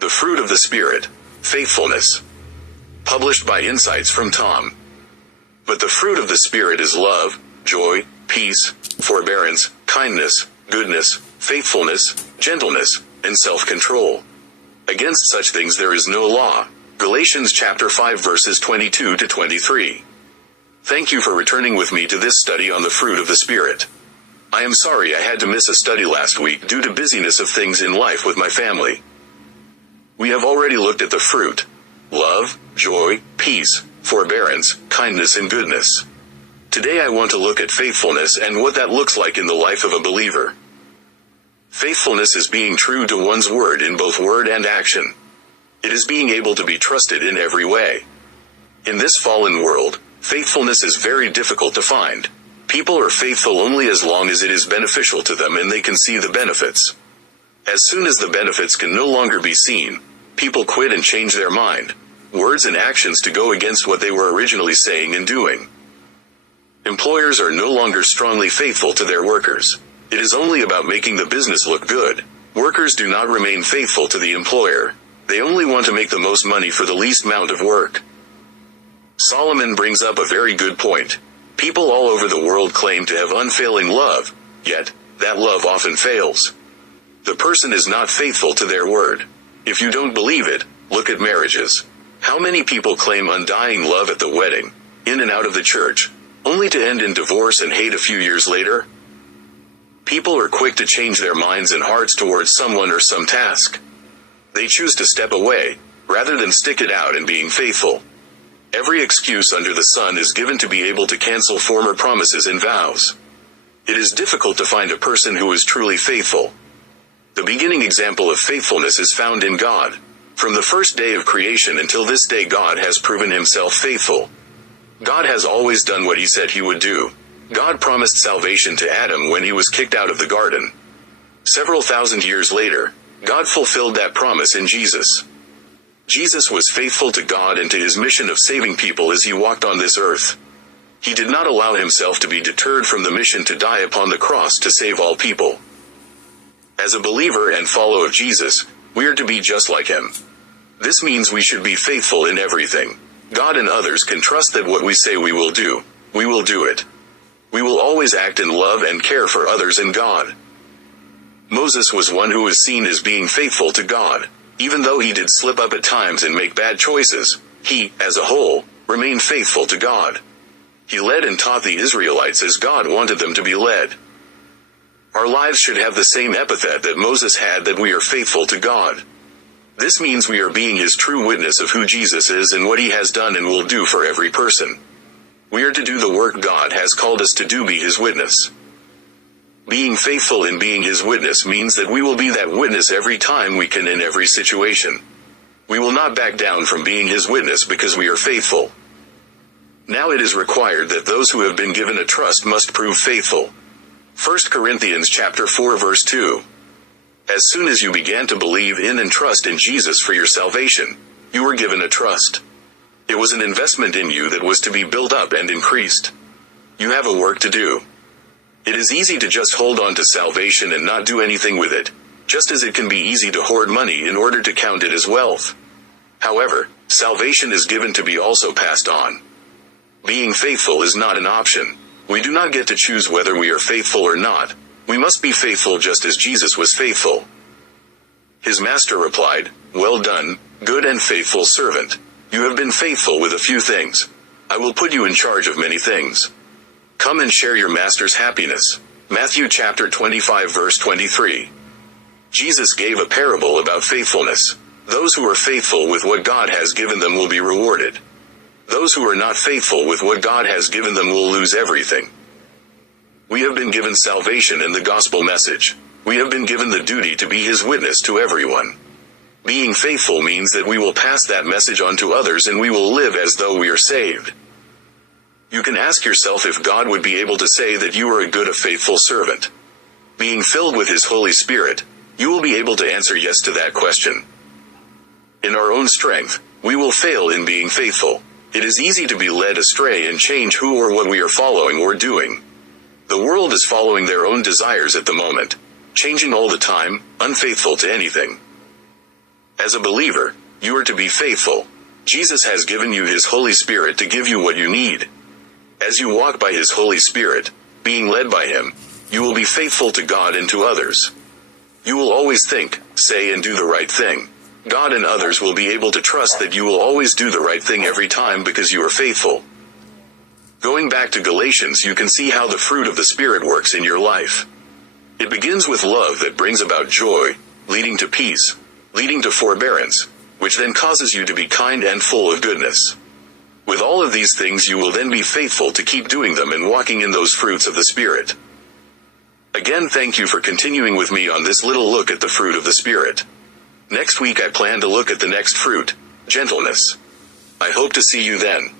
The Fruit of the Spirit, Faithfulness. Published by Insights from Tom. But the fruit of the Spirit is love, joy, peace, forbearance, kindness, goodness, faithfulness, gentleness, and self-control. Against such things there is no law. Galatians chapter 5 verses 22 to 23. Thank you for returning with me to this study on the fruit of the Spirit. I am sorry I had to miss a study last week due to busyness of things in life with my family. We have already looked at the fruit: love, joy, peace, forbearance, kindness, and goodness. Today I want to look at faithfulness and what that looks like in the life of a believer. Faithfulness is being true to one's word in both word and action. It is being able to be trusted in every way. In this fallen world, faithfulness is very difficult to find. People are faithful only as long as it is beneficial to them and they can see the benefits. As soon as the benefits can no longer be seen, people quit and change their mind, words and actions to go against what they were originally saying and doing. Employers are no longer strongly faithful to their workers. It is only about making the business look good. Workers do not remain faithful to the employer. They only want to make the most money for the least amount of work. Solomon brings up a very good point. People all over the world claim to have unfailing love, yet, that love often fails. The person is not faithful to their word. If you don't believe it, look at marriages. How many people claim undying love at the wedding, in and out of the church, only to end in divorce and hate a few years later? People are quick to change their minds and hearts towards someone or some task. They choose to step away, rather than stick it out and being faithful. Every excuse under the sun is given to be able to cancel former promises and vows. It is difficult to find a person who is truly faithful. The beginning example of faithfulness is found in God. From the first day of creation until this day, God has proven himself faithful. God has always done what he said he would do. God promised salvation to Adam when he was kicked out of the garden. Several thousand years later, God fulfilled that promise in Jesus. Jesus was faithful to God and to his mission of saving people as he walked on this earth. He did not allow himself to be deterred from the mission to die upon the cross to save all people. As a believer and follower of Jesus, we are to be just like him. This means we should be faithful in everything. God and others can trust that what we say we will do, we will do it. We will always act in love and care for others and God. Moses was one who was seen as being faithful to God. Even though he did slip up at times and make bad choices, he, as a whole, remained faithful to God. He led and taught the Israelites as God wanted them to be led. Our lives should have the same epithet that Moses had, that we are faithful to God. This means we are being his true witness of who Jesus is and what he has done and will do for every person. We are to do the work God has called us to do, be his witness. Being faithful in being his witness means that we will be that witness every time we can in every situation. We will not back down from being his witness because we are faithful. Now it is required that those who have been given a trust must prove faithful. 1 Corinthians chapter 4 verse 2. As soon as you began to believe in and trust in Jesus for your salvation, you were given a trust. It was an investment in you that was to be built up and increased. You have a work to do. It is easy to just hold on to salvation and not do anything with it, just as it can be easy to hoard money in order to count it as wealth. However, salvation is given to be also passed on. Being faithful is not an option. We do not get to choose whether we are faithful or not. We must be faithful just as Jesus was faithful. His master replied, "Well done, good and faithful servant. You have been faithful with a few things. I will put you in charge of many things. Come and share your master's happiness." Matthew chapter 25 verse 23. Jesus gave a parable about faithfulness. Those who are faithful with what God has given them will be rewarded. Those who are not faithful with what God has given them will lose everything. We have been given salvation and the gospel message. We have been given the duty to be his witness to everyone. Being faithful means that we will pass that message on to others and we will live as though we are saved. You can ask yourself if God would be able to say that you are a good, a faithful servant. Being filled with his Holy Spirit, you will be able to answer yes to that question. In our own strength, we will fail in being faithful. It is easy to be led astray and change who or what we are following or doing. The world is following their own desires at the moment, changing all the time, unfaithful to anything. As a believer, you are to be faithful. Jesus has given you His Holy Spirit to give you what you need. As you walk by His Holy Spirit, being led by Him, you will be faithful to God and to others. You will always think, say and do the right thing. God and others will be able to trust that you will always do the right thing every time because you are faithful. Going back to Galatians, you can see how the fruit of the Spirit works in your life. It begins with love that brings about joy, leading to peace, leading to forbearance, which then causes you to be kind and full of goodness. With all of these things you will then be faithful to keep doing them and walking in those fruits of the Spirit. Again, thank you for continuing with me on this little look at the fruit of the Spirit. Next week I plan to look at the next fruit, gentleness. I hope to see you then.